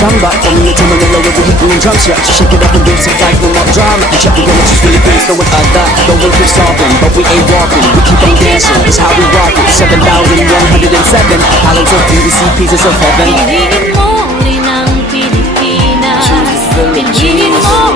samba for me to Manila with the hitting and drums, yeah. So shake it up and dance it like no more drama. You check the one that's just Philippines, know what I got. Don't work for solving, but we ain't walking. We keep on dancing, it's how we rock it. 7,107 islands of beauty, see pieces of heaven. Piliin mo rin ang Pilipinas. Piliin mo